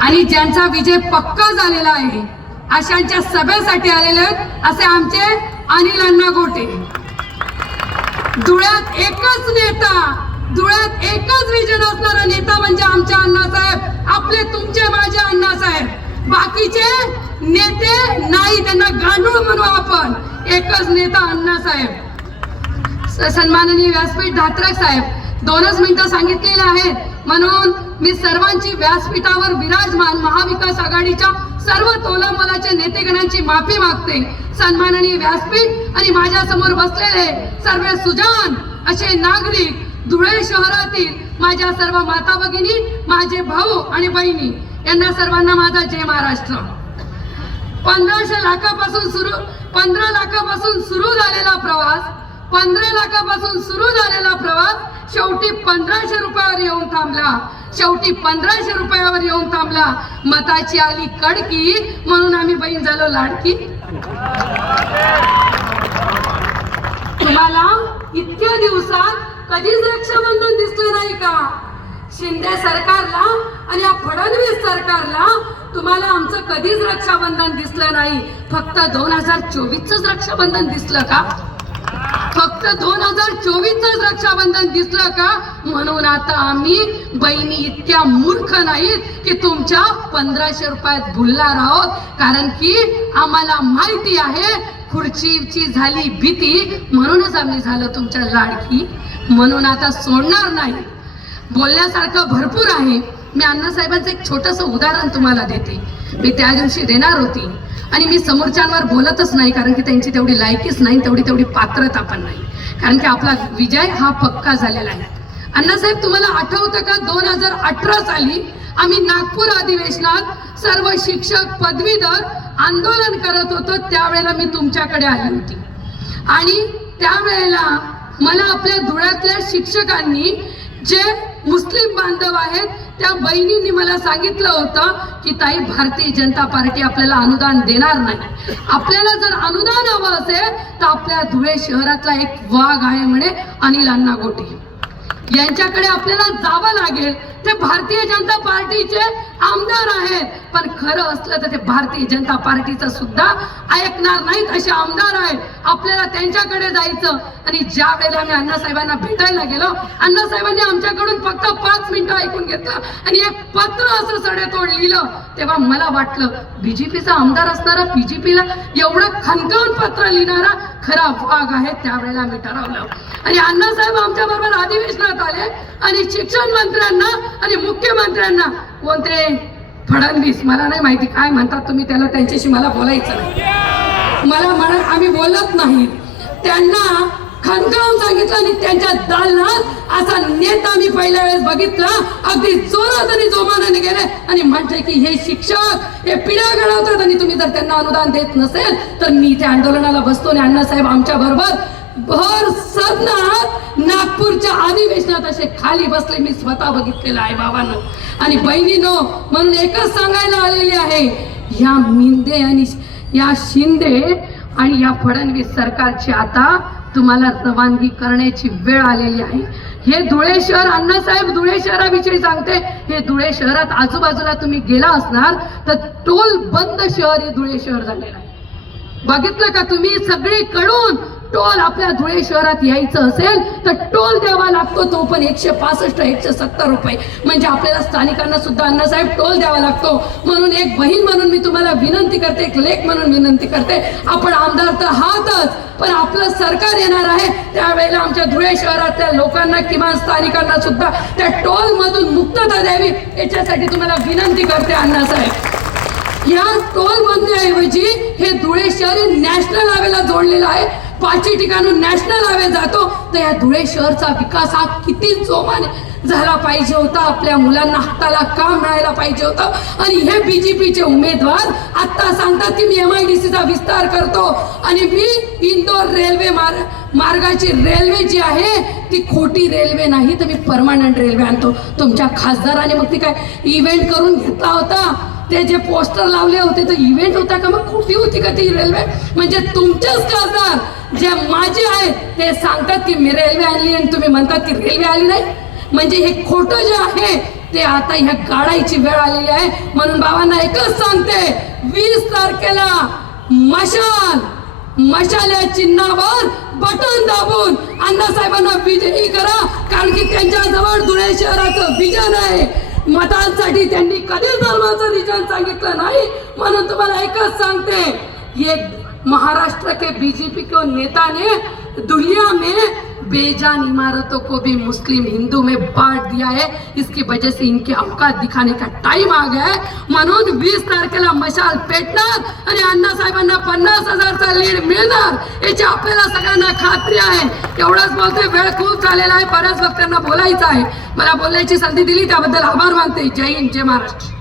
आणि ज्यांचा विजय पक्का झालेला आहे अशांच्या सभेसाठी आलेले आहेत असे आमचे अनिल अण्णा गोटे. धुळ्यात एकच नेता धुळ्यात एकच विजन असणारा नेता म्हणजे आमचे अण्णासाहेब. आपले तुमचे माझे अण्णासाहेब. बाकीचे नेते नाही त्यांना गांडूळ म्हणू आपण. एकच नेता अण्णासाहेब. स- सन्माननीय व्यासपीठ धात्रक साहेब दोनच मिनिटं सांगितलेले आहेत. म्हणून मी सर्वांची व्यासपीठावर विराजमान महाविकास आघाडीच्या सर्व तोलामोलाच्या नेतेगणांची माफी मागते. सन्माननीय व्यासपीठ आणि माझ्यासमोर बसलेले सर्व सुजान असे नागरिक धुळे शहरातील माझ्या सर्व माता भगिनी माझे भाऊ आणि बहिणी यांना सर्वांना माझा जय महाराष्ट्र. पंधराशे लाखापासून सुरू पंधरा लाखापासून सुरू झालेला प्रवास पंधरा लाखापासून सुरू शेवटी पंधराशे रुपयावर येऊन थांबला. शेवटी पंधराशे रुपयावर येऊन थांबला. मताची आली कडकी म्हणून आम्ही बहीण झालो लाडकी. तुम्हाला इतक्या दिवसात कधीच रक्षाबंधन दिसलं नाही का? शिंदे सरकारला आणि या फडणवीस सरकारला तुम्हाला आमचं कधीच रक्षाबंधन दिसलं नाही. फक्त दोन हजार चोवीसच रक्षाबंधन दिसलं का? फक्त दोन हजार चोवीसच रक्षाबंधन दिसलं का? म्हणून आता आम्ही बहिणी इतक्या मूर्ख नाहीत की तुमच्या पंधराशे रुपयात भुलणार आहोत. कारण की आम्हाला माहिती आहे खुर्चीची झाली भीती. म्हणूनच आम्ही झालं तुमच्या लाडकी. म्हणून आता सोडणार नाही. बोलण्यासारखं भरपूर आहे. मी अण्णासाहेबांचं एक छोटंसं उदाहरण तुम्हाला देते. मी त्या दिवशी देणार होती. आणि मी समोरच्यांवर बोलतच नाही कारण की त्यांची तेवढी लायकीच नाही तेवढी तेवढी पात्रता पण नाही. कारण की आपला विजय हा पक्का झालेला आहे. अण्णासाहेब तुम्हाला आठवतं का? दोन हजार अठरा साली आम्ही नागपूर अधिवेशनात सर्व शिक्षक पदवीधर आंदोलन करत होतो. त्यावेळेला मी तुमच्याकडे आली होती. आणि त्यावेळेला मला आपल्या धुळ्यातल्या शिक्षकांनी जे मुस्लिम बांधव आहेत त्या बहिणींनी मला सांगितलं होतं की ताई भारतीय जनता पार्टी आपल्याला अनुदान देणार नाही. आपल्याला जर अनुदान हवं असेल तर आपल्या धुळे शहरातला एक वाघ आहे म्हणे अनिल अण्णा गोटे. यांच्याकडे आपल्याला जावं लागेल. ते भारतीय जनता पार्टीचे आमदार आहेत. पण खरं असलं तर ते भारतीय जनता पार्टीचं सुद्धा ऐकणार नाहीत असे आमदार आहेत. आपल्याला त्यांच्याकडे जायचं. आणि ज्या वेळेला आम्ही अण्णासाहेबांना भेटायला गेलो अण्णासाहेबांनी आमच्याकडून फक्त पाच मिनिटं ऐकून घेतलं आणि एक पत्र असं सडेतोड लिहिलं. तेव्हा मला वाटलं बीजेपीचा आमदार असणारा बीजेपीला एवढं खनकावून पत्र लिहिणारा खरा वाघ आहे त्यावेळेला आम्ही ठरवलं. आणि अण्णासाहेब आमच्या बरोबर अधिवेशनात आले. आणि शिक्षण मंत्र्यांना आणि मुख्यमंत्र्यांना कोणते? फडणवीस. मला नाही माहिती काय म्हणतात तुम्ही त्याला. त्यांच्याशी मला बोलायचं नाही. मला म्हणा आम्ही बोलत नाही. त्यांना खणकावून सांगितलं आणि त्यांच्या दालनात असा नेता मी पहिल्या वेळेस बघितला. अगदी जोरात आणि जोमानाने गेले आणि म्हटले की हे शिक्षक हे पिढ्या घडवतात आणि तुम्ही जर त्यांना अनुदान देत नसेल तर मी त्या आंदोलनाला बसतो आणि अण्णासाहेब आमच्या बरोबर भर सदनात नागपूरच्या अधिवेशनात असे खाली बसले मी स्वतः बघितलेलं आहे बाबांनो. आणि बहिणीनो म्हणून एकच सांगायला आलेली आहे या मिंदे आणि या शिंदे आणि या फडणवीस सरकारची आता तुम्हाला रवानगी करण्याची वेळ आलेली आहे. हे धुळे शहर अण्णासाहेब धुळे शहराविषयी सांगते हे धुळे शहरात आजूबाजूला तुम्ही गेला असणार तर टोल बंद शहर हे धुळे शहर झालेलं आहे. बघितलं का तुम्ही? सगळीकडून टोल आपल्या धुळे शहरात यायचं असेल तर टोल द्यावा लागतो तो पण एकशे पासष्ट एकशे सत्तर रुपये. म्हणजे आपल्याला स्थानिकांना सुद्धा अण्णासाहेब टोल द्यावा लागतो. म्हणून एक बहीण म्हणून मी तुम्हाला विनंती करते एक लेख म्हणून विनंती करते. आपण आमदार तर आहातच पण आपलं सरकार येणार आहे. त्यावेळेला आमच्या धुळे शहरातल्या लोकांना किमान स्थानिकांना सुद्धा त्या टोल मधून मुक्तता द्यावी. याच्यासाठी तुम्हाला विनंती करते अण्णासाहेब. या टोल बंदीऐवजी हे धुळे शहर नॅशनल हायवेला जोडलेलं आहे. पाचही ठिकाणून नॅशनल हायवे जातो. तर या धुळे शहरचा विकास हा किती जोमाने झाला पाहिजे होता? आपल्या मुलांना हाताला काम मिळायला पाहिजे होतं? आणि हे बीजेपीचे उमेदवार आता सांगतात की मी एम आय डी सीचा विस्तार करतो. आणि मी इंदोर रेल्वे मार्ग मार्गाची रेल्वे जी आहे ती खोटी रेल्वे नाही तर मी परमानंट रेल्वे आणतो. तुमच्या खासदाराने मग ती काय इव्हेंट करून घेतला होता? ते जे पोस्टर लावले होते तर इव्हेंट होता का मग? खोटी होती का ती रेल्वे म्हणजे तुमचेच खासदार जे माझे आहेत ते सांगतात की मी रेल्वे आणली आणि तुम्ही म्हणतात की रेल्वे आली नाही. म्हणजे हे खोटं जे आहे ते आता ह्या गाडायची वेळ आलेली आहे. म्हणून बाबांना एकच सांगते वीस तारखेला मशाल मशाल या चिन्हावर बटन दाबून अण्णासाहेबांना विजयी करा. कारण की त्यांच्या जवळ धुळे शहराचं विजन आहे. मतांसाठी त्यांनी कधीच धर्माचं रिजन सांगितलं नाही. म्हणून तुम्हाला एकच सांगते ये महाराष्ट्र के बीजेपी के नेता ने दुनिया में बेजान इमारतों को भी मुस्लिम हिंदू में बांट दिया है। इसकी वजह से इनके अवकाश दिखाने का टाइम आ गया है। म्हणून वीस तारखेला मशाल पेटणार आणि अण्णासाहेबांना पन्नास हजारचा लीड मिळणार याची आपल्याला सगळ्यांना खात्री आहे एवढंच बोलते वेळ खूप झालेला आहे बऱ्याच वक्त्यांना बोलायचं आहे. मला बोलायची संधी दिली त्याबद्दल आभार मानते. जय हिंद जय महाराष्ट्र.